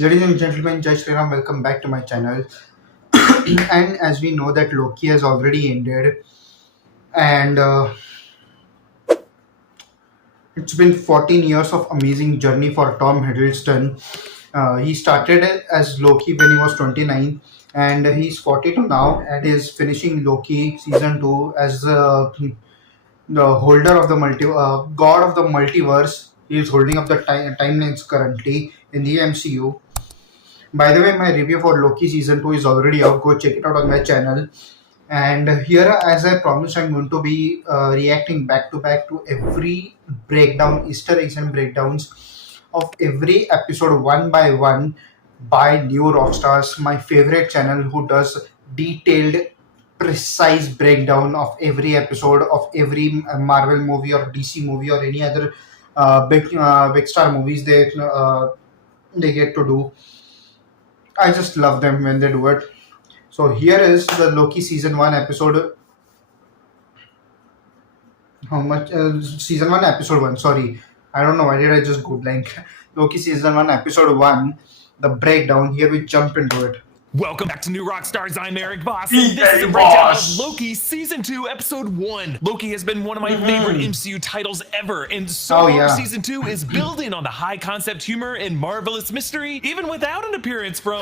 Ladies and gentlemen, Jai Shri Ram, welcome back to my channel. And as we know that Loki has already ended, and it's been 14 years of amazing journey for Tom Hiddleston. He started as Loki when he was 29, and he's 42 now, and is finishing Loki season 2 as the holder of the god of the multiverse. He is holding up the timelines currently in the MCU. By the way, my review for Loki season 2 is already out. Go check it out on my channel. And here, as I promised, I'm going to be reacting back to back to every breakdown, Easter eggs and breakdowns of every episode one by one by new Rockstars, my favorite channel who does detailed, precise breakdown of every episode of every Marvel movie or DC movie or any other big star movies they get to do. I just love them when they do it. So here is the Loki season 1 episode. How much? Season 1 episode 1. Sorry. I don't know why did I just go blank. Loki season 1 episode 1. The breakdown. Here we jump into it. Welcome back to New Rockstars. I'm Eric Voss, and this is a breakdown of Loki Season 2, Episode 1. Loki has been one of my favorite MCU titles ever, and so far Season 2 is building on the high-concept humor and marvelous mystery, even without an appearance from...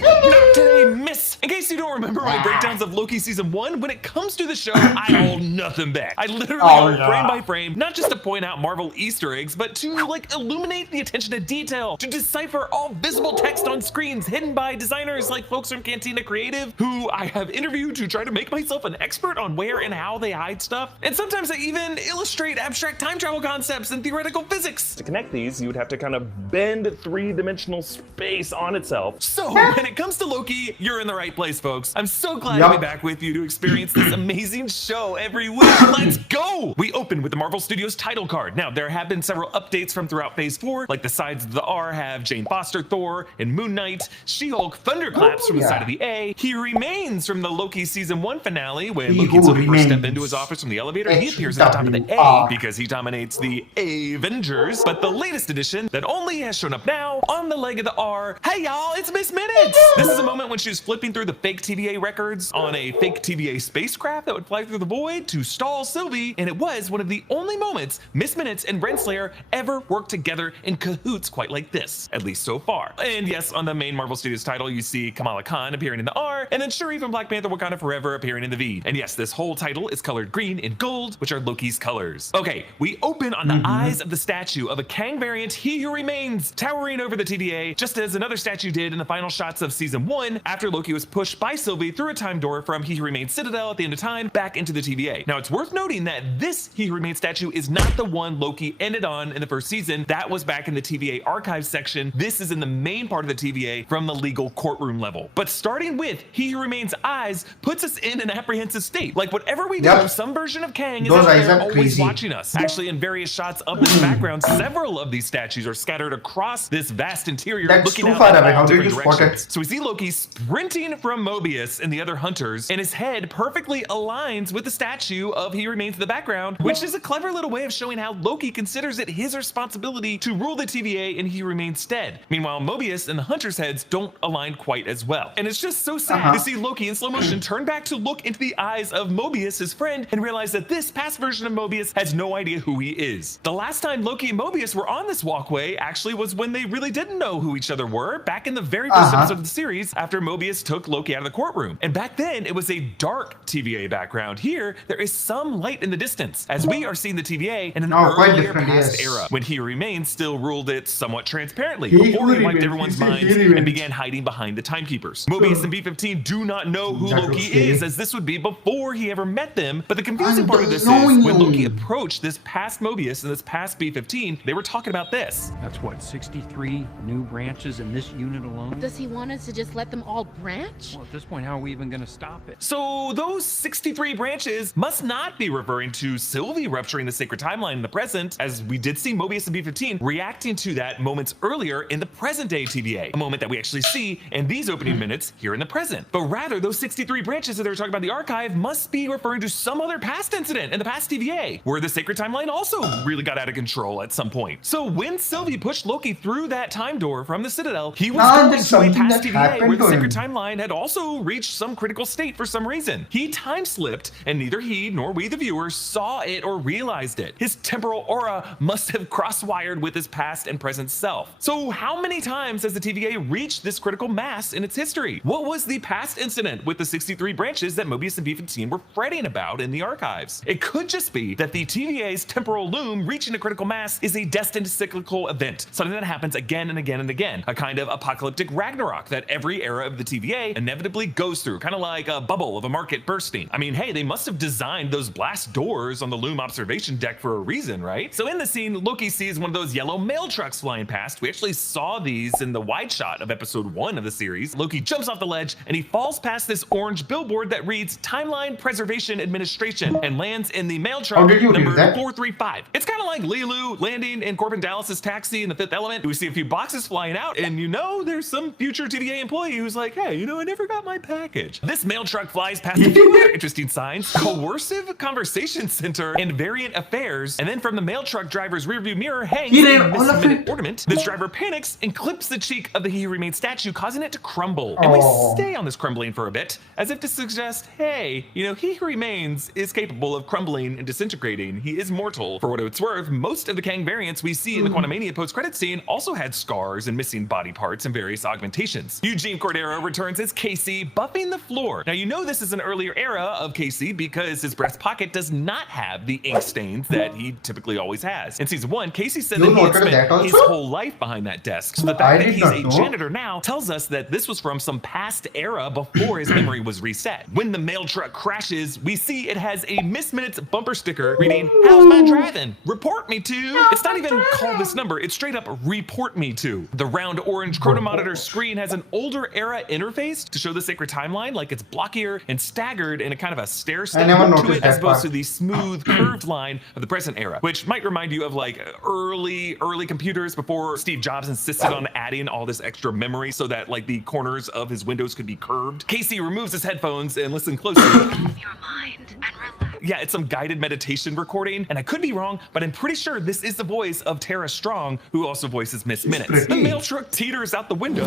Not today, miss! In case you don't remember my breakdowns of Loki Season 1, when it comes to the show, I hold nothing back. I literally hold frame by frame, not just to point out Marvel Easter eggs, but to, illuminate the attention to detail, to decipher all visible text on screens hidden by designers like folks from Cantina Creative, who I have interviewed to try to make myself an expert on where and how they hide stuff. And sometimes I even illustrate abstract time travel concepts and theoretical physics. To connect these, you would have to kind of bend three-dimensional space on itself. So when it comes to Loki, you're in the right place, folks. I'm so glad to be back with you to experience this amazing show every week. Let's go! We open with the Marvel Studios title card. Now, there have been several updates from throughout Phase 4, like the sides of the R have Jane Foster, Thor, and Moon Knight, She-Hulk, thunderclaps from the side of the A. He remains from the Loki Season 1 finale, when Loki and Sylvie first step into his office from the elevator. He appears at the top of the A because he dominates the Avengers. But the latest edition that only has shown up now on the leg of the R. Hey y'all, it's Miss Minutes! This is a moment when she was flipping through the fake TVA records on a fake TVA spacecraft that would fly through the void to stall Sylvie, and it was one of the only moments Miss Minutes and Renslayer ever worked together in cahoots quite like this, at least so far. And yes, on the main Marvel Studios title, you see Kamala Khan appearing in the R, and then Shuri from Black Panther Wakanda Forever appearing in the V. And yes, this whole title is colored green and gold, which are Loki's colors. Okay, we open on the eyes of the statue of a Kang variant, He Who Remains, towering over the TVA, just as another statue did in the final shots of Season 1, after Loki was pushed by Sylvie through a time door from He Who Remains Citadel at the end of time back into the TVA. Now, it's worth noting that this He Who Remains statue is not the one Loki ended on in the first season. That was back in the TVA archives section. This is in the main part of the TVA from the legal courtroom level. But starting with He Who Remains eyes puts us in an apprehensive state. Like whatever we do, some version of Kang is out there always watching us. Actually, in various shots of this background, several of these statues are scattered across this vast interior, looking out in all different directions. So we see Loki sprinting from Mobius and the other hunters, and his head perfectly aligns with the statue of He Remains in the background, which is a clever little way of showing how Loki considers it his responsibility to rule the TVA in He Remains stead. Meanwhile, Mobius and the hunters' heads don't align quite as well. And it's just so sad to see Loki in slow motion turn back to look into the eyes of Mobius, his friend, and realize that this past version of Mobius has no idea who he is. The last time Loki and Mobius were on this walkway actually was when they really didn't know who each other were, back in the very first episode of the series, after Mobius took Loki out of the courtroom. And back then, it was a dark TVA background. Here, there is some light in the distance, as we are seeing the TVA in an earlier past era, when He Remains still ruled it somewhat transparently, before he wiped everyone's minds and began hiding behind the timekeepers. Mobius and B-15 do not know who Loki is, as this would be before he ever met them, but the confusing part of this is, when Loki approached this past Mobius and this past B-15, they were talking about this. That's what, 63 new branches in this unit alone? Does he want us to just let them all branch branch? Well, at this point, how are we even going to stop it? So those 63 branches must not be referring to Sylvie rupturing the sacred timeline in the present, as we did see Mobius and B-15 reacting to that moments earlier in the present day TVA, a moment that we actually see in these opening minutes here in the present. But rather, those 63 branches that they're talking about in the archive must be referring to some other past incident in the past TVA, where the sacred timeline also really got out of control at some point. So when Sylvie pushed Loki through that time door from the Citadel, he was going to a past TVA where the sacred timeline had also reached some critical state for some reason. He time slipped, and neither he nor we the viewers saw it or realized it. His temporal aura must have cross-wired with his past and present self. So how many times has the TVA reached this critical mass in its history? What was the past incident with the 63 branches that Mobius and B-15 were fretting about in the archives? It could just be that the TVA's temporal loom reaching a critical mass is a destined cyclical event, something that happens again and again and again, a kind of apocalyptic Ragnarok that every era of the TVA inevitably goes through, kind of like a bubble of a market bursting. I mean, hey, they must have designed those blast doors on the loom observation deck for a reason, right? So in the scene, Loki sees one of those yellow mail trucks flying past. We actually saw these in the wide shot of episode 1 of the series. Loki jumps off the ledge and he falls past this orange billboard that reads Timeline Preservation Administration and lands in the mail truck number 435. It's kind of like Lilu landing in Corbin Dallas's taxi in The Fifth Element. We see a few boxes flying out, and you know there's some future TVA employee who's like, hey, you know, I never got my package. This mail truck flies past a few other interesting signs: Coercive Conversation Center and Variant Affairs. And then from the mail truck driver's rearview mirror hangs a Miss ornament. This driver panics and clips the cheek of the He Who Remains statue, causing it to crumble. And we stay on this crumbling for a bit, as if to suggest, hey, you know, He Who Remains is capable of crumbling and disintegrating. He is mortal. For what it's worth, most of the Kang variants we see in the Quantumania post-credit scene also had scars and missing body parts and various augmentations. Eugene Cordero returns as Casey, buffing the floor. Now, you know this is an earlier era of Casey because his breast pocket does not have the ink stains that he typically always has. In season 1, Casey said that he had spent his whole life behind that desk. So the fact that he's a janitor now tells us that this was from some past era before his memory was reset. When the mail truck crashes, we see it has a Miss Minutes bumper sticker reading, "How's my driving? Report me to." It's not even called this number, it's straight up report me to. The round orange chronomonitor screen has an older era interface to show the sacred timeline, like it's blockier and staggered in a kind of a stair step look to it, as opposed to the smooth curved line of the present era, which might remind you of like early computers before Steve Jobs insisted on adding all this extra memory so that like the corners of his windows could be curved. Casey removes his headphones and listen closely. Calm your mind and relax. Yeah, it's some guided meditation recording, and I could be wrong, but I'm pretty sure this is the voice of Tara Strong, who also voices Miss Minutes. The mail truck teeters out the window.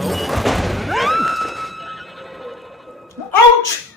Ouch!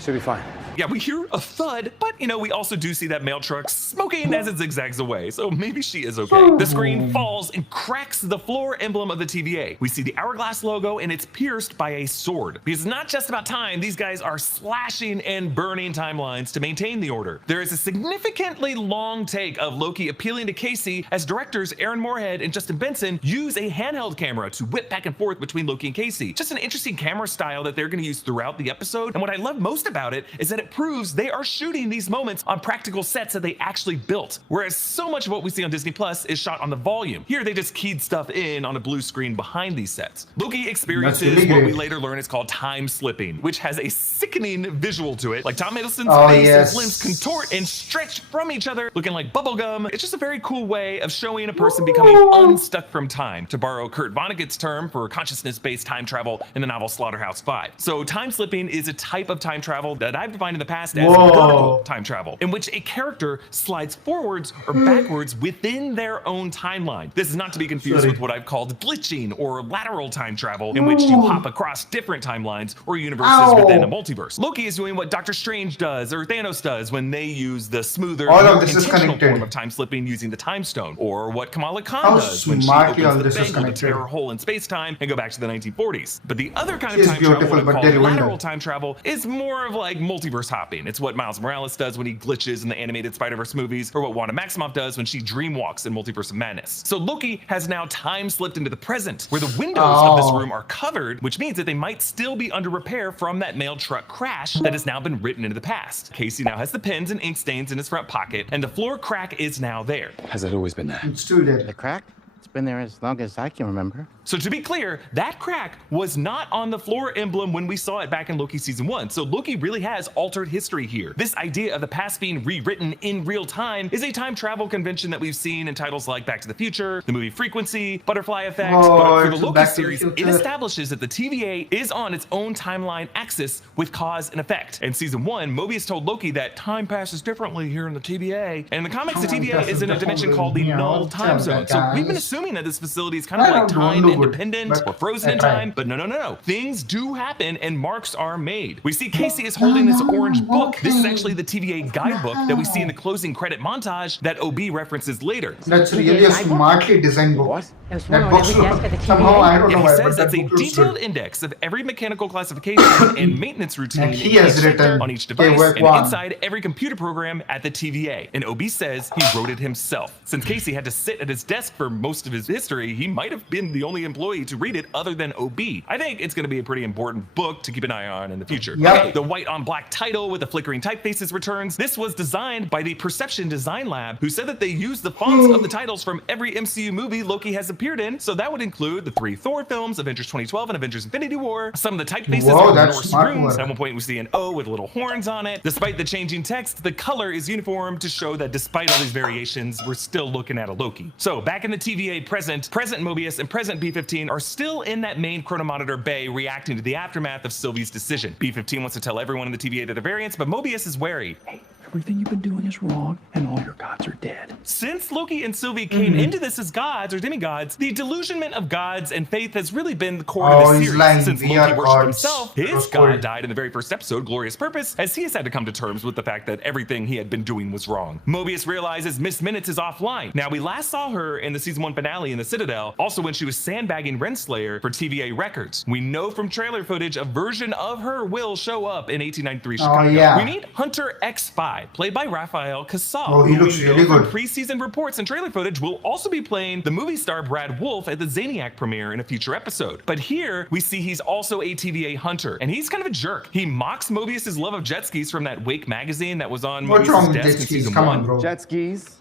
Should be fine. Yeah, we hear a thud, but you know, we also do see that mail truck smoking as it zigzags away, so maybe she is okay. The screen falls and cracks the floor emblem of the TVA. We see the hourglass logo and it's pierced by a sword. Because it's not just about time, these guys are slashing and burning timelines to maintain the order. There is a significantly long take of Loki appealing to Casey as directors Aaron Moorhead and Justin Benson use a handheld camera to whip back and forth between Loki and Casey. Just an interesting camera style that they're going to use throughout the episode, and what I love most about it is that it proves they are shooting these moments on practical sets that they actually built, whereas so much of what we see on Disney Plus is shot on the volume. Here they just keyed stuff in on a blue screen behind these sets. Loki experiences what we later learn is called time slipping, which has a sickening visual to it. Like Tom Hiddleston's face, his limbs contort and stretch from each other, looking like bubblegum. It's just a very cool way of showing a person becoming unstuck from time, to borrow Kurt Vonnegut's term for consciousness-based time travel in the novel Slaughterhouse-5. So time slipping is a type of time travel that I've defined in the past as vertical time travel, in which a character slides forwards or backwards within their own timeline. This is not to be confused with what I've called glitching or lateral time travel, in which you hop across different timelines or universes within a multiverse. Loki is doing what Doctor Strange does or Thanos does when they use the smoother, more intentional form of time slipping using the time stone, or what Kamala Khan does when she opens the bangle to tear a hole in space-time and go back to the 1940s. But the other kind of time travel, what I call lateral time travel, is more of like multiverse hopping. It's what Miles Morales does when he glitches in the animated Spider-Verse movies, or what Wanda Maximoff does when she dreamwalks in Multiverse of Madness. So Loki has now time slipped into the present, where the windows of this room are covered, which means that they might still be under repair from that mail truck crash that has now been written into the past. Casey now has the pens and ink stains in his front pocket, and the floor crack is now there. Has it always been there? It's too late. The crack? It's been there as long as I can remember. So to be clear, that crack was not on the floor emblem when we saw it back in Loki season 1. So Loki really has altered history here. This idea of the past being rewritten in real time is a time travel convention that we've seen in titles like Back to the Future, the movie Frequency, Butterfly Effect. But for the Loki series, it establishes that the TVA is on its own timeline axis with cause and effect. In season 1, Mobius told Loki that time passes differently here in the TVA. And in the comics, the TVA is in a dimension called the null time zone. So we've been assuming that this facility is kind of like time independent or frozen in time, but no. Things do happen and marks are made. We see Casey is holding this orange book. This is actually the TVA guidebook that we see in the closing credit montage that OB references later. That's really a smartly designed book. What? That book's somehow, I don't know He why, says but it's that a book looks detailed good. index of every mechanical classification and maintenance routine And he has written on each device and Ep1. inside every computer program at the TVA. And OB says he wrote it himself. Since Casey had to sit at his desk for most of his history, he might have been the only employee to read it other than OB. I think it's going to be a pretty important book to keep an eye on in the future. Yep. Okay, the white on black title with the flickering typefaces returns. This was designed by the Perception Design Lab, who said that they used the fonts of the titles from every MCU movie Loki has appeared in. So that would include the 3 Thor films, Avengers 2012 and Avengers Infinity War. Some of the typefaces Whoa, are that's Norse smart runes. work. At one point we see an O with little horns on it. Despite the changing text, the color is uniform to show that despite all these variations, we're still looking at a Loki. So back in the TVA present Mobius and present B-15 are still in that main chronomonitor bay reacting to the aftermath of Sylvie's decision. B-15 wants to tell everyone in the TVA that they're variants, but Mobius is wary. Hey, everything you've been doing is wrong, and all your gods are dead. Since Loki and Sylvie came into this as gods or demigods, the delusionment of gods and faith has really been the core of the he's series. lying. Since We Loki are worshipped gods. himself, It his was god cold. died in the very first episode, Glorious Purpose, as he has had to come to terms with the fact that everything he had been doing was wrong. Mobius realizes Miss Minutes is offline. Now, we last saw her in the season 1 finale in the Citadel, also when she was sandbagging Renslayer for TVA records. We know from trailer footage a version of her will show up in 1893 Chicago. yeah. We meet Hunter X5, played by Raphael Casal. Oh, he who looks we know really from good. Pre-season reports and trailer footage will also be playing the movie star Brad Wolfe at the Zaniac premiere in a future episode. But here we see he's also a TVA hunter, and he's kind of a jerk. He mocks Mobius's love of jet skis from that Wake magazine that was on What's wrong Mobius's with desk jet in skis? season Come 1. on, bro. Jet skis,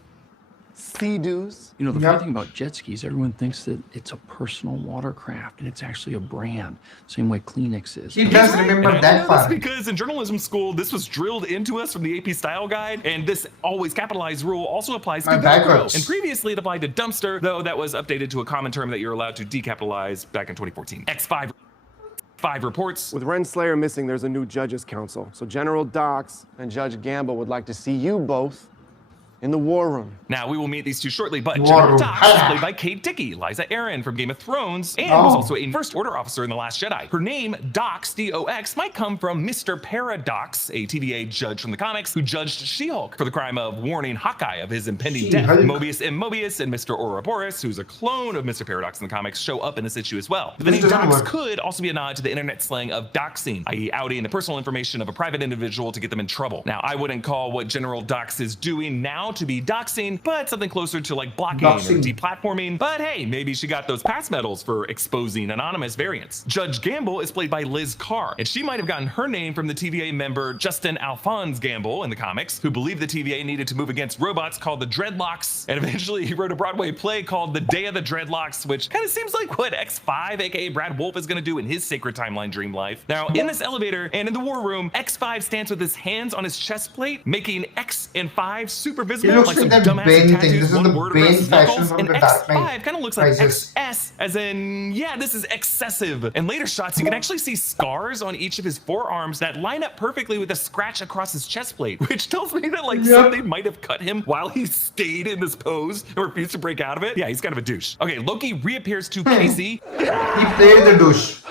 sea-doos. You know, the Yep. funny thing about jet skis, everyone thinks that it's a personal watercraft, and it's actually a brand, same way Kleenex is. He does remember And I that know part. this because in journalism school, this was drilled into us from the AP Style Guide, and this always capitalized rule also applies to My back Velcro. hurts. And previously it applied to dumpster, though that was updated to a common term that you're allowed to decapitalize back in 2014. X5 reports. With Renslayer missing, there's a new judges council. So General Dox and Judge Gamble would like to see you both in the war room. Now, we will meet these two shortly, but War General room. Dox is played by Kate Dickie, Liza Aaron from Game of Thrones, and was also a First Order officer in The Last Jedi. Her name, Dox, D-O-X, might come from Mr. Paradox, a TVA judge from the comics who judged She-Hulk for the crime of warning Hawkeye of his impending death. She-Hulk. Mobius and Mobius and Mr. Ouroboros, who's a clone of Mr. Paradox in the comics, show up in this issue as well. But the This name doesn't Dox work. could also be a nod to the internet slang of doxing, i.e. outing the personal information of a private individual to get them in trouble. Now, I wouldn't call what General Dox is doing now to be doxing, but something closer to like blocking or Doxing. deplatforming. But hey, maybe she got those pass medals for exposing anonymous variants. Judge Gamble is played by Liz Carr, and she might have gotten her name from the TVA member Justin Alphonse Gamble in the comics, who believed the TVA needed to move against robots called the Dreadlocks, and eventually he wrote a Broadway play called The Day of the Dreadlocks, which kind of seems like what X5, aka Brad Wolfe, is gonna do in his sacred timeline dream life. Now, in this elevator and in the war room, X5 stands with his hands on his chest plate, making X and 5 super visible, looks like like some that dumbass Bane thing. tattoos, This is one the word Bane across his fashion knuckles, from and the Dark Knight X5 kind of looks like Rises. XS, as in, yeah, this is excessive. In later shots, you can actually see scars on each of his forearms that line up perfectly with a scratch across his chest plate, which tells me that like something might have cut him while he stayed in this pose and refused to break out of it. Yeah, he's kind of a douche. Okay, Loki reappears to Casey. He played the douche.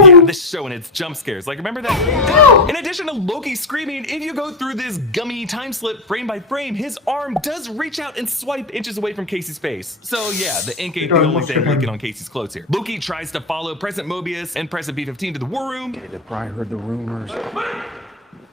Yeah, this show and its jump scares. Like, remember that? In addition to Loki screaming, if you go through this gummy time slip frame by frame, his arm does reach out and swipe inches away from Casey's face. So yeah, the ink ain't the only thing leaking on Casey's clothes here. Loki tries to follow Present Mobius and Present B-15 to the war room. They probably heard the rumors.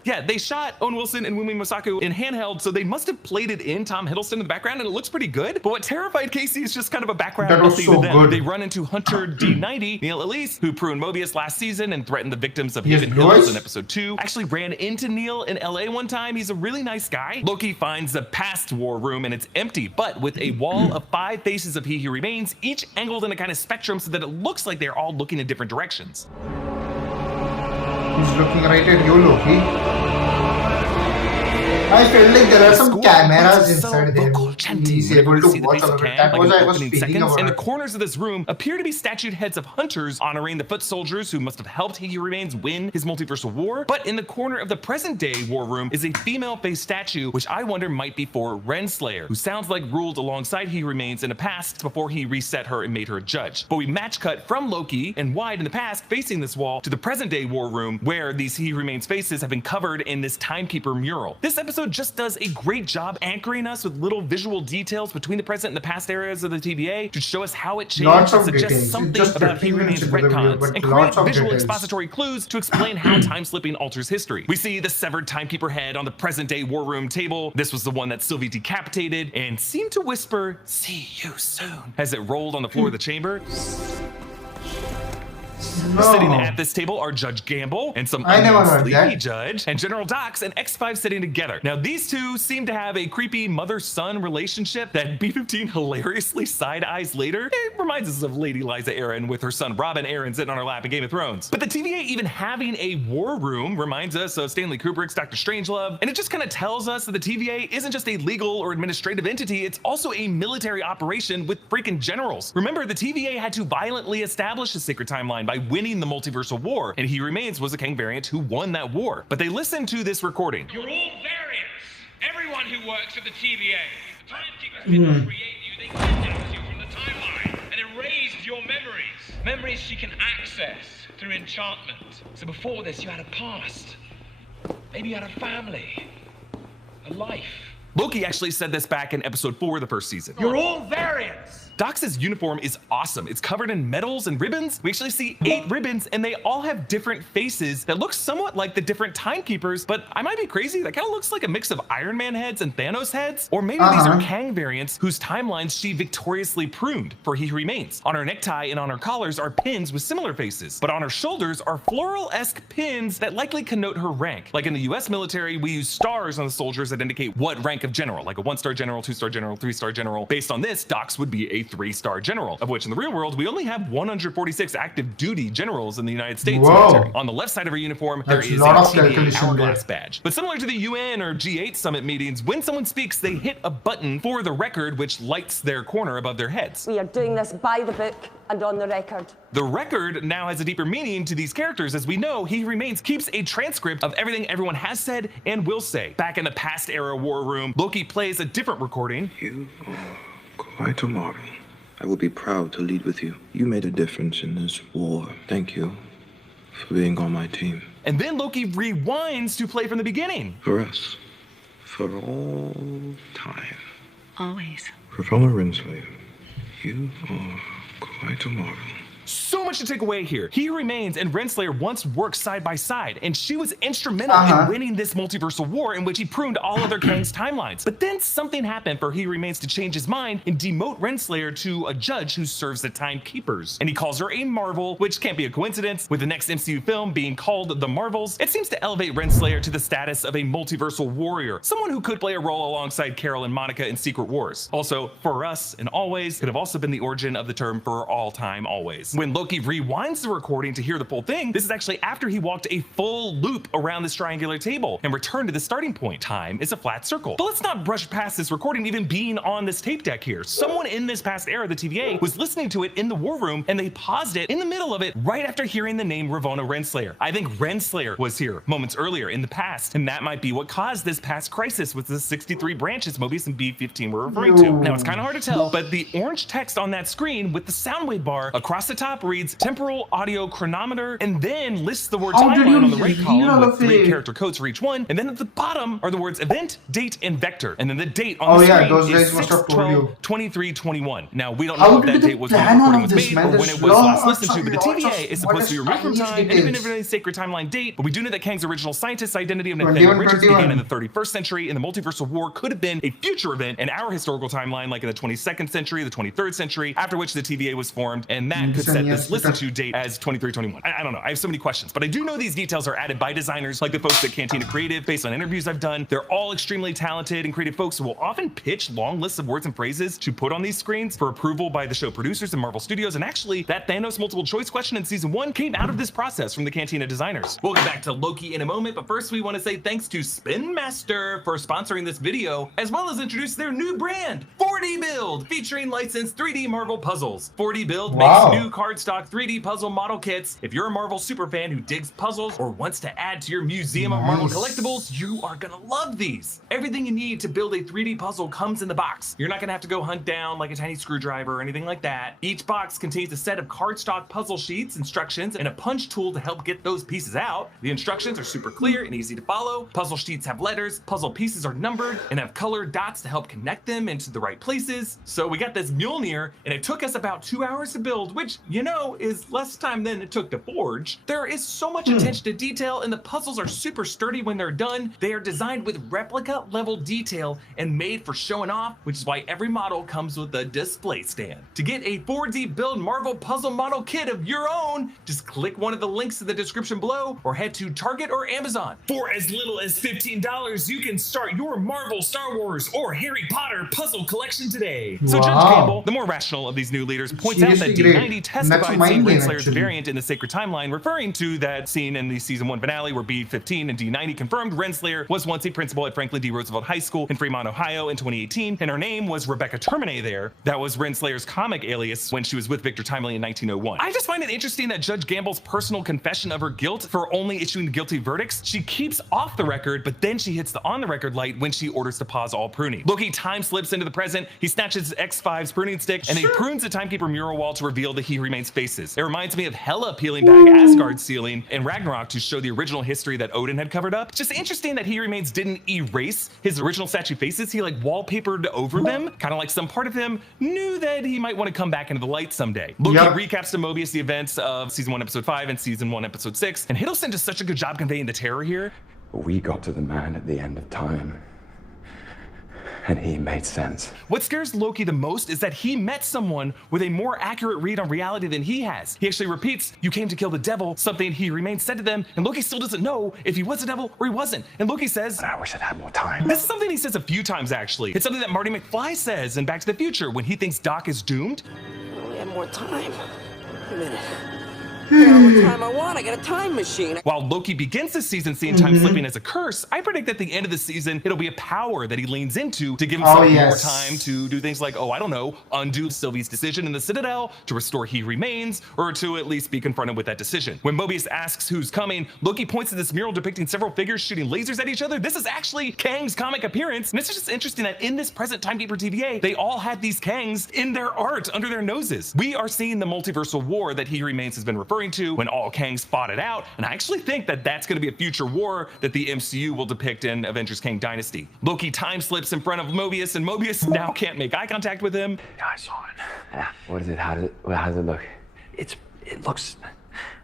Yeah, they shot Owen Wilson and Wunmi Mosaku in handheld, so they must have played it in Tom Hiddleston in the background, and it looks pretty good. But what terrified Casey is just kind of a background That was nothing so to them. good. They run into Hunter D90, Neil Elise, who pruned Mobius last season and threatened the victims of Yes, Haven Hills boys. in episode 2. Actually ran into Neil in LA one time. He's a really nice guy. Loki finds the past war room and it's empty, but with a wall of 5 faces of He Who Remains, each angled in a kind of spectrum so that it looks like they're all looking in different directions. He's looking right at you, Loki. I felt like there are some cameras inside there. He's able to watch all of it. That was I was feeling about And the it. corners of this room appear to be statued heads of hunters honoring the foot soldiers who must have helped He Who Remains win his multiversal war. But in the corner of the present day war room is a female face statue, which I wonder might be for Renslayer, who sounds like ruled alongside He Who Remains in the past before he reset her and made her a judge. But we match cut from Loki and wide in the past facing this wall to the present day war room where these He Who Remains faces have been covered in this timekeeper mural. This episode just does a great job anchoring us with little visual details between the present and the past eras of the TVA to show us how it changed Lots and of suggest details. something Just about He 15 Remains minutes into the video, retcons but and lots create of visual details. expository clues to explain how time slipping alters history. We see the severed timekeeper head on the present day war room table. This was the one that Sylvie decapitated and seemed to whisper, "See you soon," as it rolled on the floor of the chamber. Sitting No. at this table are Judge Gamble and some I never heard sleepy that. judge, and General Dox and X5 sitting together. Now, these two seem to have a creepy mother-son relationship that B-15 hilariously side-eyes later. It reminds us of Lady Liza Aaron with her son Robin Aaron sitting on her lap in Game of Thrones. But the TVA even having a war room reminds us of Stanley Kubrick's Dr. Strangelove, and it just kind of tells us that the TVA isn't just a legal or administrative entity, it's also a military operation with freaking generals. Remember, the TVA had to violently establish the sacred timeline by winning the multiversal war, and He Remains was a Kang variant who won that war. But they listened to this recording. You're all variants. Everyone who works at the TVA. The timekeepers didn't create you, they kidnapped you from the timeline and erased your memories. Memories she can access through enchantment. So before this, you had a past. Maybe you had a family. A life. Loki actually said this back in episode 4 of the first season. You're all variants. Dox's uniform is awesome. It's covered in medals and ribbons. We actually see 8 ribbons, and they all have different faces that look somewhat like the different timekeepers, but I might be crazy. That kind of looks like a mix of Iron Man heads and Thanos heads. Or maybe these are Kang variants whose timelines she victoriously pruned for He Who Remains. On her necktie and on her collars are pins with similar faces, but on her shoulders are floral-esque pins that likely connote her rank. Like in the US military, we use stars on the soldiers that indicate what rank of general, like a 1-star general, 2-star general, 3-star general. Based on this, Dox would be a 3-star general, of which in the real world, we only have 146 active duty generals in the United States military. On the left side of her uniform, there That's is a lot of TVA calculation hourglass there. badge. But similar to the UN or G8 summit meetings, when someone speaks, they hit a button for the record, which lights their corner above their heads. We are doing this by the book and on the record. The record now has a deeper meaning to these characters. As we know, He Who Remains keeps a transcript of everything everyone has said and will say. Back in the past era war room, Loki plays a different recording. You are quite a model. I will be proud to lead with you. You made a difference in this war. Thank you for being on my team. And then Loki rewinds to play from the beginning. For us. For all time. Always. Professor Renslayer, you are quite a model. So much to take away here. He Who Remains and Renslayer once worked side by side, and she was instrumental in winning this multiversal war in which he pruned all other Kang's timelines. But then something happened for He Who Remains to change his mind and demote Renslayer to a judge who serves the timekeepers. And he calls her a Marvel, which can't be a coincidence, with the next MCU film being called The Marvels. It seems to elevate Renslayer to the status of a multiversal warrior, someone who could play a role alongside Carol and Monica in Secret Wars. Also, for us and always could have also been the origin of the term for all time always. When Loki rewinds the recording to hear the full thing, this is actually after he walked a full loop around this triangular table and returned to the starting point. Time is a flat circle. But let's not brush past this recording even being on this tape deck here. Someone in this past era of the TVA was listening to it in the war room, and they paused it in the middle of it right after hearing the name Ravonna Renslayer. I think Renslayer was here moments earlier in the past, and that might be what caused this past crisis with the 63 branches Mobius and B-15 were referring to. Now, it's kind of hard to tell, but the orange text on that screen with the sound wave bar across the top reads temporal audio chronometer, and then lists the word How did you timeline on the right read column all with of 3 it? character codes for each one, and then at the bottom are the words event, date, and vector, and then the date on the yeah, screen those is guys must have told you. 6/12/23/21. Now, we don't How know if did that they date was when the plan all recording of was this, made man? or when There's it was last lots listened to, of- but the lots TVA of is supposed to be a room from tiniest time and details. even a sacred timeline date, but we do know that Kang's original scientist identity of 21, Nathaniel Richards 21. began in the 31st century, and the multiversal war could have been a future event in our historical timeline, like in the 22nd century, the 23rd century, after which the TVA was formed, and that could set this listen to date as 23/21. I don't know. I have so many questions, but I do know these details are added by designers like the folks at Cantina Creative based on interviews I've done. They're all extremely talented and creative folks who will often pitch long lists of words and phrases to put on these screens for approval by the show producers and Marvel Studios. And actually, that Thanos multiple choice question in season 1 came out of this process from the Cantina designers. We'll get back to Loki in a moment, but first we want to say thanks to Spin Master for sponsoring this video, as well as introduce their new brand, 4D Build, featuring licensed 3D Marvel puzzles. 4D Build makes new cardstock 3D puzzle model kits. If you're a Marvel superfan who digs puzzles or wants to add to your museum of Marvel collectibles, you are gonna love these. Everything you need to build a 3D puzzle comes in the box. You're not gonna have to go hunt down like a tiny screwdriver or anything like that. Each box contains a set of cardstock puzzle sheets, instructions, and a punch tool to help get those pieces out. The instructions are super clear and easy to follow. Puzzle sheets have letters, puzzle pieces are numbered, and have colored dots to help connect them into the right places. So we got this Mjolnir, and it took us about 2 hours to build, which, you know, is less time than it took to forge. There is so much attention to detail, and the puzzles are super sturdy when they're done. They are designed with replica level detail and made for showing off, which is why every model comes with a display stand. To get a 4D Build Marvel puzzle model kit of your own, just click one of the links in the description below or head to Target or Amazon. For as little as $15, you can start your Marvel, Star Wars, or Harry Potter puzzle collection today. So Judge Campbell, the more rational of these new leaders, points out that D90 testified seeing Renslayer's variant in the sacred timeline, referring to that scene in the season 1 finale where B-15 and D90 confirmed Renslayer was once a principal at Franklin D. Roosevelt High School in Fremont, Ohio in 2018, and her name was Rebecca Termine there. That was Renslayer's comic alias when she was with Victor Timely in 1901. I just find it interesting that Judge Gamble's personal confession of her guilt for only issuing guilty verdicts, she keeps off the record, but then she hits the on-the-record light when she orders to pause all pruning. Loki time slips into the present, he snatches X5's pruning stick, and he prunes the Timekeeper mural wall to reveal the He Remains faces. It reminds me of Hela peeling back Asgard's ceiling in Ragnarok to show the original history that Odin had covered up. Just interesting that He Remains didn't erase his original statue faces, he like wallpapered over them, kind of like some part of him knew that he might want to come back into the light someday. Loki recaps to Mobius the events of season 1 episode 5 and season 1 episode 6, and Hiddleston does such a good job conveying the terror here. We got to the man at the end of time, and he made sense. What scares Loki the most is that he met someone with a more accurate read on reality than he has. He actually repeats, "You came to kill the devil," something He Remains said to them, and Loki still doesn't know if he was a devil or he wasn't. And Loki says, "I wish I'd had more time." This is something he says a few times actually. It's something that Marty McFly says in Back to the Future when he thinks Doc is doomed. I only have more time. Wait a minute. I got all the time I want. I got a time machine. While Loki begins this season seeing time slipping as a curse, I predict at the end of the season, it'll be a power that he leans into to give himself more time to do things like, I don't know, undo Sylvie's decision in the Citadel, to restore He Remains, or to at least be confronted with that decision. When Mobius asks who's coming, Loki points to this mural depicting several figures shooting lasers at each other. This is actually Kang's comic appearance, and it's just interesting that in this present Timekeeper TVA, they all had these Kangs in their art under their noses. We are seeing the multiversal war that He Remains has been referring to when all Kangs fought it out, and I actually think that that's going to be a future war that the MCU will depict in Avengers Kang Dynasty. Loki time slips in front of Mobius, and Mobius now can't make eye contact with him. I saw it. Yeah. What is it? How does it look? It looks.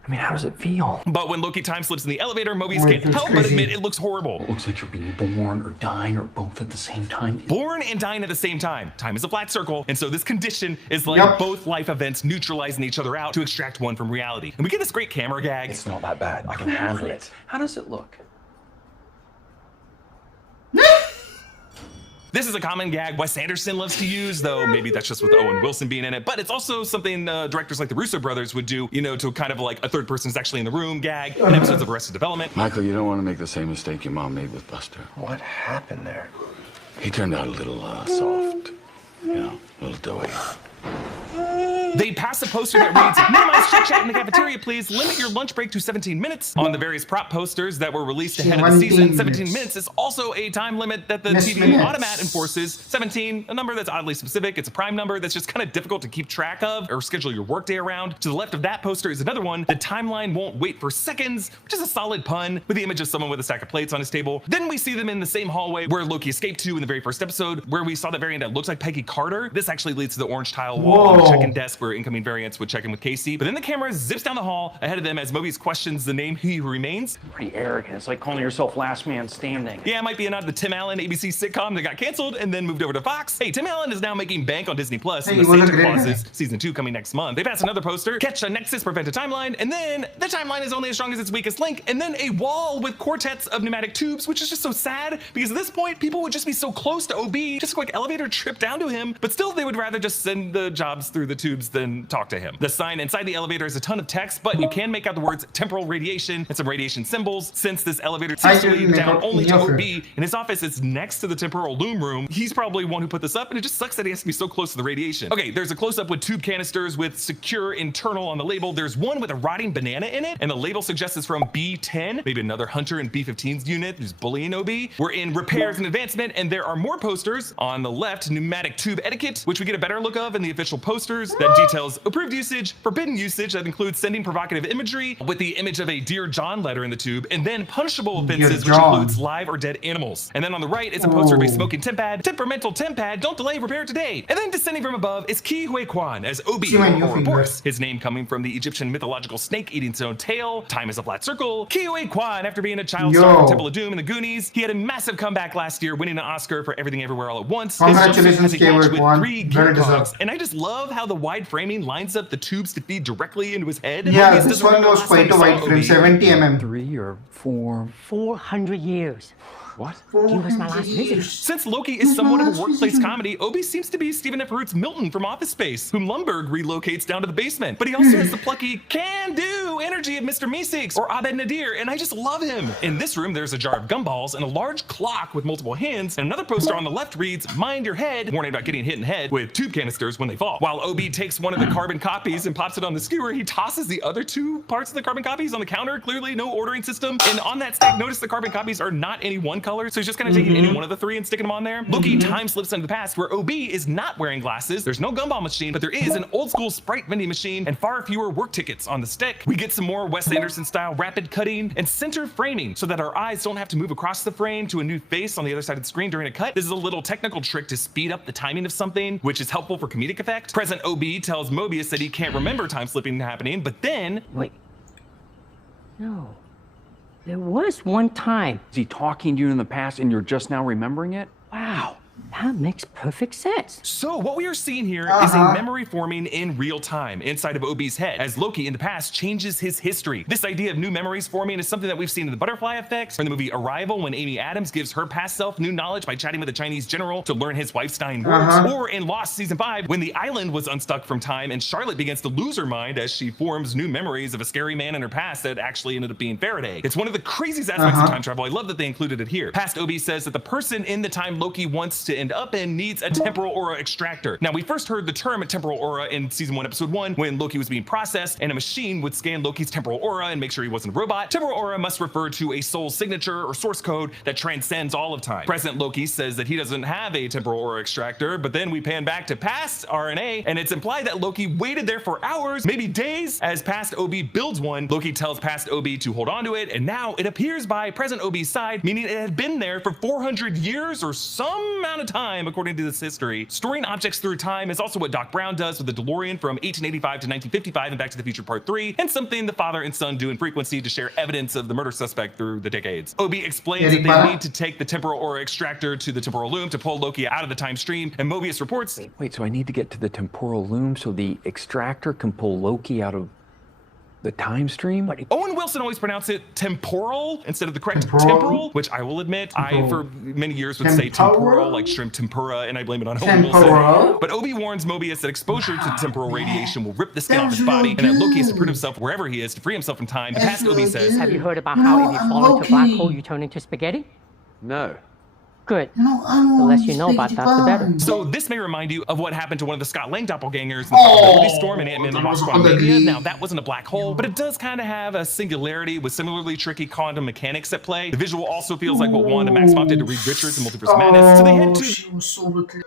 I mean, how does it feel? But when Loki time slips in the elevator, Mobius can't help but admit it looks horrible. It looks like you're being born or dying or both at the same time. Born and dying at the same time. Time is a flat circle, and so this condition is like both life events neutralizing each other out to extract one from reality. And we get this great camera gag. It's not that bad. I can handle it. How does it look? This is a common gag Wes Anderson loves to use, though maybe that's just with Owen Wilson being in it, but it's also something directors like the Russo brothers would do, to kind of like a third person is actually in the room gag in episodes of Arrested Development. Michael, you don't want to make the same mistake your mom made with Buster. What happened there? He turned out a little soft, a little doughy. They pass a poster that reads, minimize chit chat in the cafeteria, please. Limit your lunch break to 17 minutes. On the various prop posters that were released ahead of the season, 17 minutes is also a time limit that the TVA automat enforces. 17, a number that's oddly specific. It's a prime number that's just kind of difficult to keep track of or schedule your workday around. To the left of that poster is another one. The timeline won't wait for seconds, which is a solid pun with the image of someone with a stack of plates on his table. Then we see them in the same hallway where Loki escaped to in the very first episode, where we saw the variant that looks like Peggy Carter. This actually leads to the orange tile wall on the check-in desk where incoming variants would check in with Casey. But then the camera zips down the hall ahead of them as Mobius questions the name He Who Remains. Pretty arrogant. It's like calling yourself last man standing. Yeah, it might be a nod to the Tim Allen ABC sitcom that got canceled and then moved over to Fox. Hey, Tim Allen is now making bank on Disney Plus in the Santa Clauses season 2 coming next month. They pass another poster, catch a nexus, prevent a timeline, and then the timeline is only as strong as its weakest link, and then a wall with quartets of pneumatic tubes, which is just so sad because at this point people would just be so close to OB, just a quick elevator trip down to him, but still they would rather just send the jobs through the tubes than talk to him. The sign inside the elevator is a ton of text, but you can make out the words temporal radiation and some radiation symbols. Since this elevator seems to lead down only to OB, and his office is next to the temporal loom room, he's probably one who put this up, and it just sucks that he has to be so close to the radiation. Okay, there's a close-up with tube canisters with secure internal on the label. There's one with a rotting banana in it, and the label suggests it's from B10, maybe another Hunter in B15's unit who's bullying OB. We're in repairs and advancement, and there are more posters. On the left, pneumatic tube etiquette, which we get a better look of in the official posters that details approved usage, forbidden usage that includes sending provocative imagery with the image of a Dear John letter in the tube, and then punishable offenses, which includes live or dead animals. And then on the right, it's a poster of a smoking tempad, temperamental tempad, don't delay, repair today. And then descending from above is Ki Hui Kwan as OB, or Boris, his name coming from the Egyptian mythological snake eating its own tail. Time is a flat circle. Ki Hui Kwan, after being a child star in Temple of Doom and the Goonies, he had a massive comeback last year, winning an Oscar for Everything Everywhere All at Once. Congratulations, Ki Hui Kwan. Very deserved. And I just love how the wide framing lines up the tubes to feed directly into his head. Yeah, this one was quite a wide frame, 70 mm. 3 or 4. 400 years. What? He was my last visitor. Since Loki is somewhat of a workplace comedy, Obi seems to be Stephen F. Root's Milton from Office Space, whom Lumberg relocates down to the basement. But he also has the plucky can-do energy of Mr. Meeseeks or Abed Nadir, and I just love him. In this room, there's a jar of gumballs and a large clock with multiple hands, and another poster on the left reads, mind your head, warning about getting hit in the head with tube canisters when they fall. While Obi takes one of the carbon copies and pops it on the skewer, he tosses the other 2 parts of the carbon copies on the counter, clearly no ordering system. And on that stack, notice the carbon copies are not any one color, so he's just kind of taking any one of the 3 and sticking them on there. Loki time slips into the past where OB is not wearing glasses. There's no gumball machine, but there is an old school Sprite vending machine and far fewer work tickets on the stick. We get some more Wes Anderson style rapid cutting and center framing so that our eyes don't have to move across the frame to a new face on the other side of the screen during a cut. This is a little technical trick to speed up the timing of something, which is helpful for comedic effect. President OB tells Mobius that he can't remember time slipping happening, but then... Wait. No. There was one time. Is he talking to you in the past and you're just now remembering it? Wow. That makes perfect sense. So what we are seeing here is a memory forming in real time inside of OB's head as Loki in the past changes his history. This idea of new memories forming is something that we've seen in the Butterfly Effect, or in the movie Arrival when Amy Adams gives her past self new knowledge by chatting with a Chinese general to learn his wife's dying words, or in Lost Season 5 when the island was unstuck from time and Charlotte begins to lose her mind as she forms new memories of a scary man in her past that actually ended up being Faraday. It's one of the craziest aspects of time travel. I love that they included it here. Past OB says that the person in the time Loki wants to end up in needs a temporal aura extractor. Now, we first heard the term temporal aura in season 1, episode 1, when Loki was being processed and a machine would scan Loki's temporal aura and make sure he wasn't a robot. Temporal aura must refer to a soul signature or source code that transcends all of time. President Loki says that he doesn't have a temporal aura extractor, but then we pan back to past RNA and it's implied that Loki waited there for hours, maybe days, as past OB builds one. Loki tells past OB to hold on to it, and now it appears by present OB's side, meaning it had been there for 400 years or some amount of time, according to this history. Storing objects through time is also what Doc Brown does with the DeLorean from 1885 to 1955 and Back to the Future Part 3, and something the father and son do in Frequency to share evidence of the murder suspect through the decades. OB explains that they need to take the temporal aura extractor to the temporal loom to pull Loki out of the time stream, and Mobius reports, Wait, so I need to get to the temporal loom so the extractor can pull Loki out of the time stream? Owen Wilson always pronounced it temporal instead of the correct temporal, which I will admit, I for many years would say temporal, like shrimp tempura, and I blame it on Owen Wilson. But Obi warns Mobius that exposure to temporal radiation will rip the skin off his body, and that Loki has to prove himself wherever he is to free himself from time. The past Obi says, have you heard about how if you fall into a black hole, you turn into spaghetti? No. Good. No, The less you know about that, the better. So this may remind you of what happened to one of the Scott Lang doppelgangers in the Probability Storm and Ant-Man and Wasp: Quantumania. Now that wasn't a black hole, but it does kind of have a singularity with similarly tricky quantum mechanics at play. The visual also feels like what Wanda Maximoff did to Reed Richards in Multiverse Madness.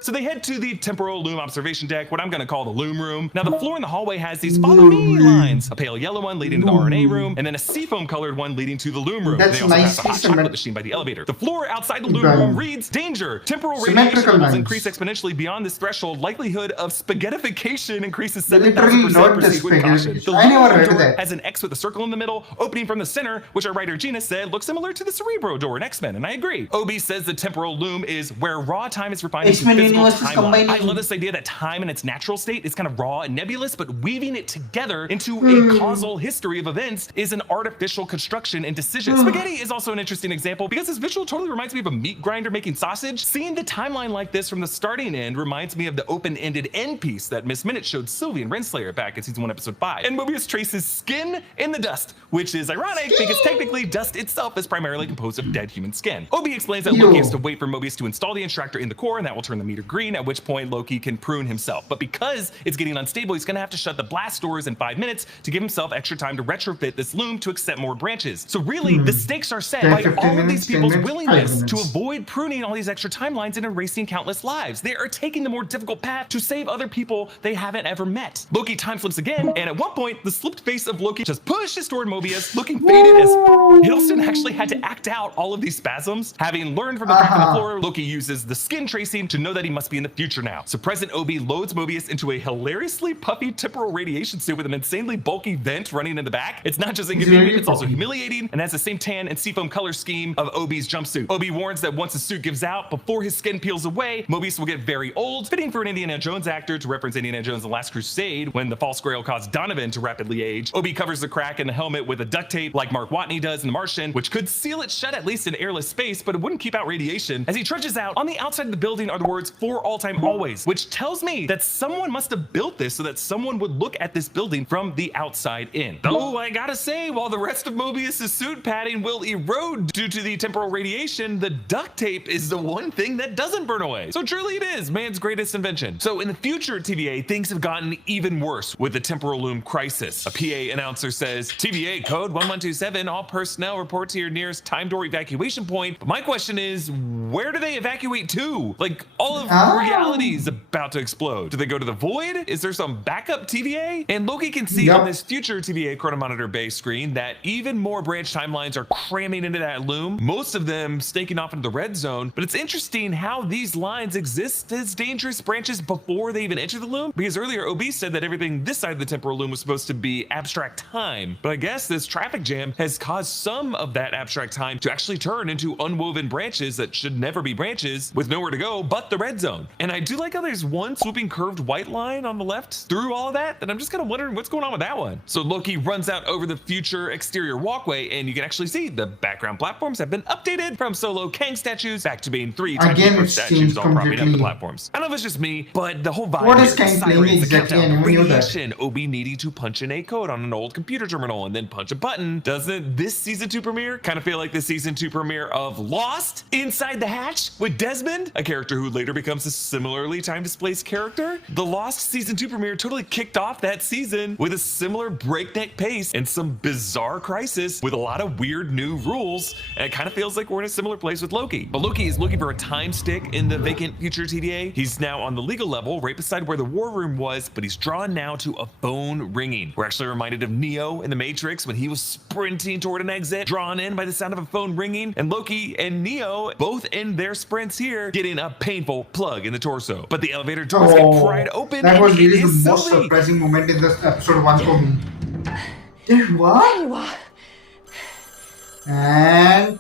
So they head to the temporal loom observation deck, what I'm going to call the loom room. Now the floor in the hallway has these follow me lines, a pale yellow one leading to the RNA room, and then a seafoam colored one leading to the loom room. They also have a hot chocolate machine by the elevator. The floor outside the loom room reads danger. Temporal radiation levels increase exponentially beyond this threshold. Likelihood of spaghettification increases 7,000%. Proceed with caution. The loom door has an X with a circle in the middle, opening from the center, which our writer Gina said looks similar to the Cerebro door in X-Men, and I agree. Obi says the temporal loom is where raw time is refined into physical timeline. I love this idea that time in its natural state is kind of raw and nebulous, but weaving it together into a causal history of events is an artificial construction and decision. Spaghetti is also an interesting example because this visual totally reminds me of a meat grinder making sausage. Seeing the timeline like this from the starting end reminds me of the open-ended end piece that Miss Minute showed Sylvie and Renslayer back in season 1, episode 5. And Mobius traces skin in the dust, which is ironic because technically dust itself is primarily composed of dead human skin. Obi explains that Loki has to wait for Mobius to install the extractor in the core, and that will turn the meter green, at which point Loki can prune himself. But because it's getting unstable, he's gonna have to shut the blast doors in 5 minutes to give himself extra time to retrofit this loom to accept more branches. So really, the stakes are set by all of these people's willingness to avoid pruning all these extra timelines and erasing countless lives. They are taking the more difficult path to save other people they haven't ever met. Loki time slips again, and at one point, the slipped face of Loki just pushes toward Mobius, looking faded as Hiddleston actually had to act out all of these spasms. Having learned from the crack on the floor, Loki uses the skin tracing to know that he must be in the future now. So President Obi loads Mobius into a hilariously puffy temporal radiation suit with an insanely bulky vent running in the back. It's not just inconvenient, it's also humiliating, and has the same tan and seafoam color scheme of Obi's jumpsuit. Obi warns that once the suit gives out, before his skin peels away, Mobius will get very old, fitting for an Indiana Jones actor to reference Indiana Jones' The Last Crusade when the false grail caused Donovan to rapidly age. Obi covers the crack in the helmet with a duct tape like Mark Watney does in The Martian, which could seal it shut at least in airless space, but it wouldn't keep out radiation. As he trudges out, on the outside of the building are the words "for all time always," which tells me that someone must have built this so that someone would look at this building from the outside in. Though I gotta say, while the rest of Mobius' suit padding will erode due to the temporal radiation, the duct tape is the one thing that doesn't burn away. So truly it is man's greatest invention. So in the future TVA, things have gotten even worse with the temporal loom crisis. A PA announcer says, TVA code 1127, all personnel report to your nearest time door evacuation point. But my question is, where do they evacuate to? Like, all of reality is about to explode. Do they go to the void? Is there some backup TVA? And Loki can see on this future TVA chrono monitor bay screen that even more branch timelines are cramming into that loom, most of them snaking off into the red zone. But it's interesting how these lines exist as dangerous branches before they even enter the loom, because earlier OB said that everything this side of the temporal loom was supposed to be abstract time. But I guess this traffic jam has caused some of that abstract time to actually turn into unwoven branches that should never be branches with nowhere to go but the red zone. And I do like how there's one swooping curved white line on the left through all of that, and I'm just kind of wondering what's going on with that one. So Loki runs out over the future exterior walkway, and you can actually see the background platforms have been updated from Solo Kang statues back to being 3 Timekeeper statues all propping up the platforms. I don't know if it's just me, but the whole vibe here, the sirens, the countdown, radiation, OB needing to punch in a code on an old computer terminal and then punch a button. Doesn't this season 2 premiere kind of feel like the season 2 premiere of Lost Inside the Hatch with Desmond, a character who later becomes a similarly time-displaced character? The Lost season 2 premiere totally kicked off that season with a similar breakneck pace and some bizarre crisis with a lot of weird new rules, and it kind of feels like we're in a similar place with Loki. But Loki is looking for a time stick in the vacant future TDA. He's now on the legal level right beside where the war room was, but he's drawn now to a phone ringing. We're actually reminded of Neo in the Matrix when he was sprinting toward an exit, drawn in by the sound of a phone ringing, and Loki and Neo both in their sprints here getting a painful plug in the torso. But the elevator doors get pried open. That was really the most Sylvie. surprising moment in this episode 1 for me. There you are. And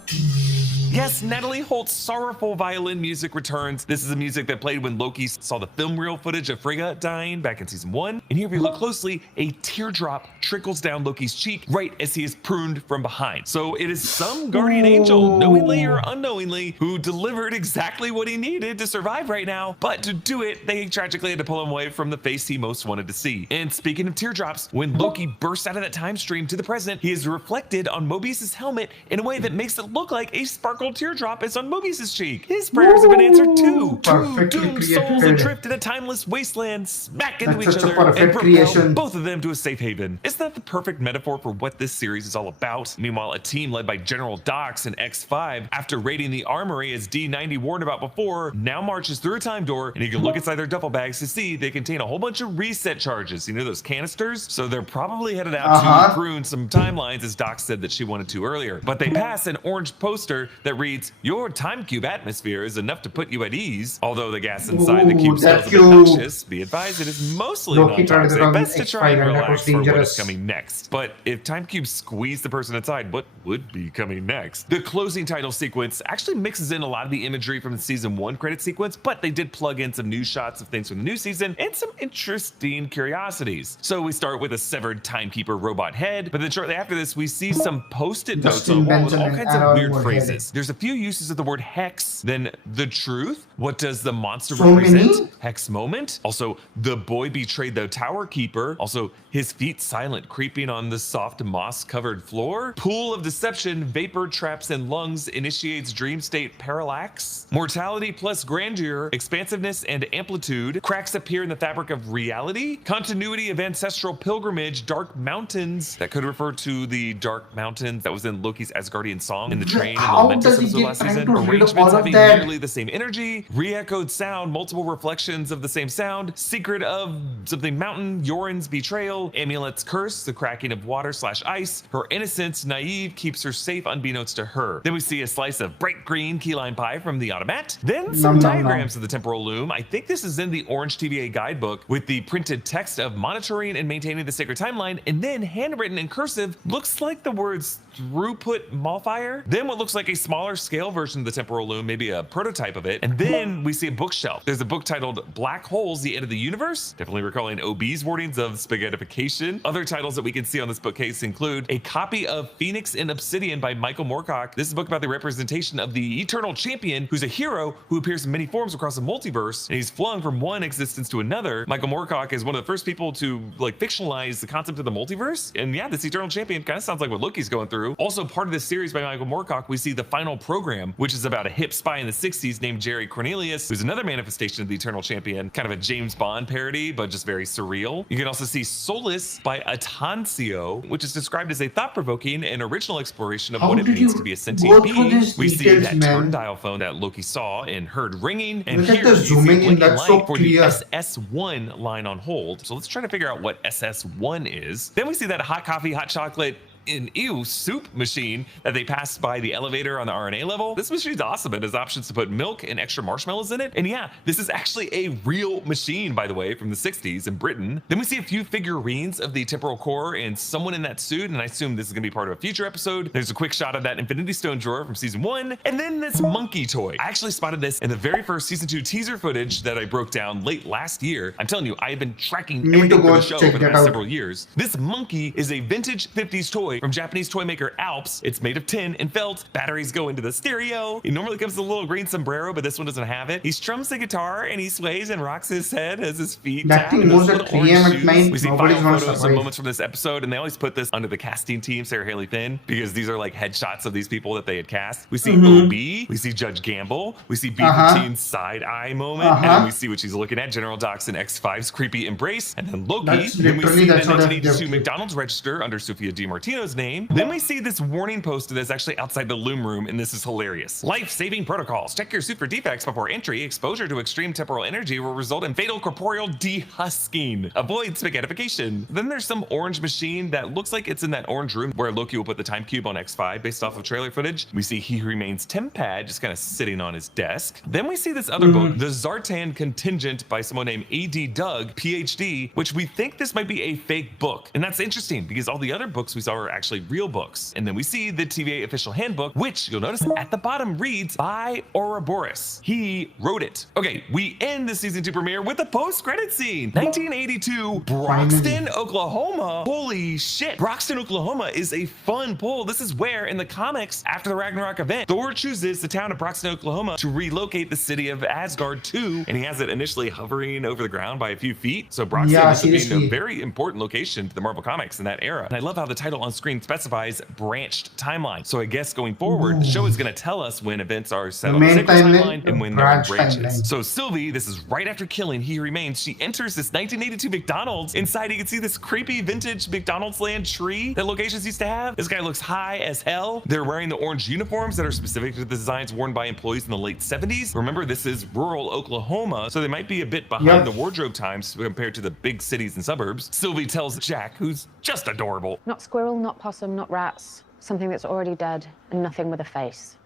yes, Natalie Holt's sorrowful violin music returns. This is the music that played when Loki saw the film reel footage of Frigga dying back in season 1. And here, if you look closely, a teardrop trickles down Loki's cheek right as he is pruned from behind. So it is some guardian angel, knowingly or unknowingly, who delivered exactly what he needed to survive right now. But to do it, they tragically had to pull him away from the face he most wanted to see. And speaking of teardrops, when Loki bursts out of that time stream to the present, he is reflected on Mobius's helmet in a way that makes it look like a sparkled teardrop is on Mobius's cheek. His prayers have been answered too. Two doomed souls adrift in a timeless wasteland smack into each other and propel both of them to a safe haven. Isn't that the perfect metaphor for what this series is all about? Meanwhile, a team led by General Dox and X5, after raiding the armory as D90 warned about before, now marches through a time door, and you can look inside their duffel bags to see they contain a whole bunch of reset charges. You know those canisters? So they're probably headed out to prune some timelines, as Doc said that she wanted to earlier. But they pass an orange poster that reads, "Your time cube atmosphere is enough to put you at ease." Although the gas inside the cube smells a bit noxious, be advised it is mostly non-toxic. Best to try and relax for what is coming next. But if time cubes squeeze the person inside, what would be coming next? The closing title sequence actually mixes in a lot of the imagery from the season 1 credit sequence, but they did plug in some new shots of things from the new season and some interesting curiosities. So we start with a severed timekeeper robot head, but then shortly after this we see some post-it notes on the wall with all kinds of weird phrases. There's a few uses of the word hex, then the truth, what does the monster represent, hex moment, also the boy betrayed the tower keeper, also his feet silent creeping on the soft moss covered floor, pool of deception, vapor traps and lungs initiates dream state parallax, mortality plus grandeur, expansiveness and amplitude, cracks appear in the fabric of reality, continuity of ancestral pilgrimage, dark mountains, that could refer to the dark mountains that was in Loki's Asgardian song in the train in the Lamentus episode last season, arrangements having nearly the same energy, re-echoed sound, multiple reflections of the same sound, secret of something mountain, Yoren's betrayal, amulet's curse, the cracking of water / ice, her innocence, naive, keeps her safe unbeknownst to her. Then we see a slice of bright green key lime pie from the automat, then some diagrams of the temporal loom. I think this is in the Orange TVA guidebook with the printed text of monitoring and maintaining the sacred timeline, and then handwritten in cursive, looks like the words throughput modifier, then what looks like a smaller scale version of the temporal loom, maybe a prototype of it, and then we see a bookshelf. There's a book titled Black Holes, the End of the Universe, definitely recalling OB's wordings of spaghettification. Other titles that we can see on this bookcase include a copy of Phoenix in Obsidian by Michael Moorcock. This is a book about the representation of the Eternal Champion, who's a hero who appears in many forms across the multiverse, and he's flung from one existence to another. Michael Moorcock is one of the first people to fictionalize the concept of the multiverse, and yeah, this Eternal Champion kind of sounds like what Loki's going through. Also part of this series by Michael Moorcock, we see The Final Program, which is about a hip spy in the 60s named Jerry Cornelius, who's another manifestation of the Eternal Champion, kind of a James Bond parody, but just very surreal. You can also see Solace by Atancio, which is described as a thought-provoking and original exploration of what it means to be a sentient being. We see that turn dial phone that Loki saw and heard ringing, and here you see a blinking light for the SS1 line on hold. So let's try to figure out what SS1 is. Then we see that hot coffee, hot chocolate, an soup machine that they passed by the elevator on the RNA level. This machine's awesome. It has options to put milk and extra marshmallows in it. And yeah, this is actually a real machine, by the way, from the 60s in Britain. Then we see a few figurines of the temporal core and someone in that suit, and I assume this is gonna be part of a future episode. There's a quick shot of that Infinity Stone drawer from season 1, and then this monkey toy. I actually spotted this in the very first season 2 teaser footage that I broke down late last year. I'm telling you, I have been tracking everything for the show for the past several years. This monkey is a vintage 50s toy from Japanese toy maker Alps. It's made of tin and felt. Batteries go into the stereo. It normally comes with a little green sombrero, but this one doesn't have it. He strums the guitar and he sways and rocks his head as his feet tap. We see final photos and moments from this episode, and they always put this under the casting team, Sarah Haley Finn, because these are like headshots of these people that they had cast. We see OB, we see Judge Gamble, we see Beaver Teen's side eye moment, and then we see what she's looking at, General Dox and X5's creepy embrace, and then Loki. Then we see the 1982 McDonald's register under Sophia DiMartino's name. Then we see this warning poster that's actually outside the loom room, and this is hilarious. Life-saving protocols. Check your suit for defects before entry. Exposure to extreme temporal energy will result in fatal corporeal dehusking. Avoid spaghettification. Then there's some orange machine that looks like it's in that orange room where Loki will put the time cube on X5 based off of trailer footage. We see He Who Remains Tempad just kind of sitting on his desk. Then we see this other book, The Zartan Contingent by someone named A.D. Doug, PhD, which we think this might be a fake book. And that's interesting because all the other books we saw are actually real books. And then we see the TVA official handbook, which you'll notice at the bottom reads by Ouroboros. He wrote it. Okay, we end the season 2 premiere with a post-credit scene. 1982, Broxton, Oklahoma. Holy shit. Broxton, Oklahoma is a fun pull. This is where in the comics, after the Ragnarok event, Thor chooses the town of Broxton, Oklahoma to relocate the city of Asgard to, and he has it initially hovering over the ground by a few feet. So Broxton is being a very important location to the Marvel Comics in that era. And I love how the title on screen screen specifies branched timeline. So I guess going forward, the show is going to tell us when events are set on the single timeline and when they're in branches. So Sylvie, this is right after killing He Remains, she enters this 1982 McDonald's. Inside, you can see this creepy vintage McDonald's land tree that locations used to have. This guy looks high as hell. They're wearing the orange uniforms that are specific to the designs worn by employees in the late 70s. Remember, this is rural Oklahoma, so they might be a bit behind the wardrobe times compared to the big cities and suburbs. Sylvie tells Jack, who's just adorable. Not squirrel, not possum, not rats. Something that's already dead and nothing with a face.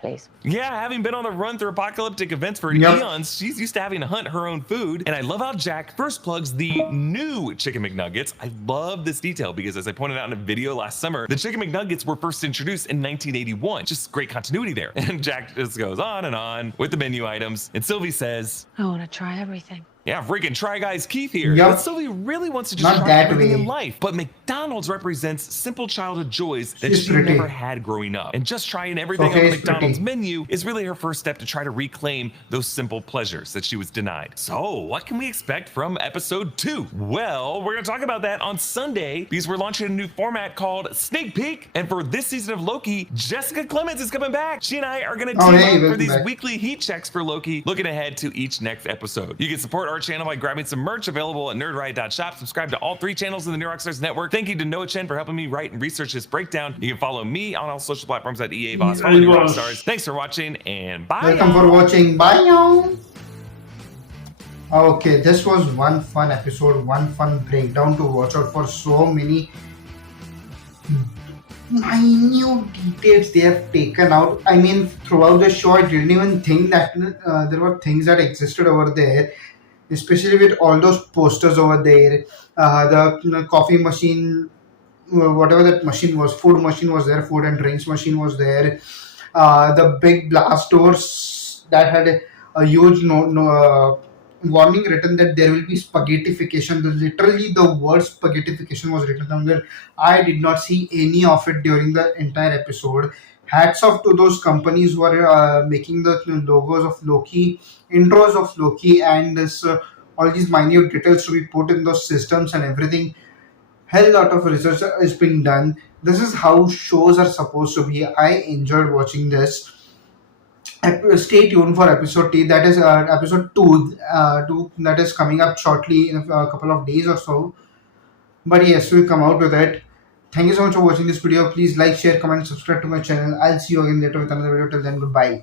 Please. Yeah, having been on the run through apocalyptic events for eons, she's used to having to hunt her own food. And I love how Jack first plugs the new Chicken McNuggets. I love this detail because, as I pointed out in a video last summer, the Chicken McNuggets were first introduced in 1981. Just great continuity there. And Jack just goes on with the menu items. And Sylvie says, I want to try everything. Yeah, freaking Try Guys Keith here. But Sylvie really wants to just try everything in life. But McDonald's represents simple childhood joys that she never had growing up. And just trying everything on the McDonald's menu is really her first step to try to reclaim those simple pleasures that she was denied. So what can we expect from episode 2? Well, we're going to talk about that on Sunday because we're launching a new format called Sneak Peek. And for this season of Loki, Jessica Clemens is coming back. She and I are going to team up for these weekly heat checks for Loki, looking ahead to each next episode. You can support our channel by grabbing some merch available at nerdriot.shop. Subscribe to all 3 channels in the New Rockstars network. Thank you to Noah Chen for helping me write and research this breakdown. You can follow me on all social platforms at EABoss. Follow New Rockstars. Thanks for watching and bye. Welcome for watching. Bye y'all. Okay, this was one fun episode, one fun breakdown to watch out for. So many minute details they have taken out. I mean, throughout the show, I didn't even think that there were things that existed over there, especially with all those posters over there. The coffee machine, whatever that machine was, food machine was there, food and drinks machine was there. The big blast doors that had a huge warning written that there will be spaghettification. Literally the word spaghettification was written down there. I did not see any of it during the entire episode. Hats off to those companies who are making the logos of Loki, intros of Loki, and this all these minute details to be put in those systems and everything. Hell lot of research is being done. This is how shows are supposed to be. I enjoyed watching this. Stay tuned for episode 2. That is episode 2 that is coming up shortly in a couple of days or so. But yes, we'll come out with it. Thank you so much for watching this video. Please like, share, comment, subscribe to my channel. I'll see you again later with another video. Till then, goodbye.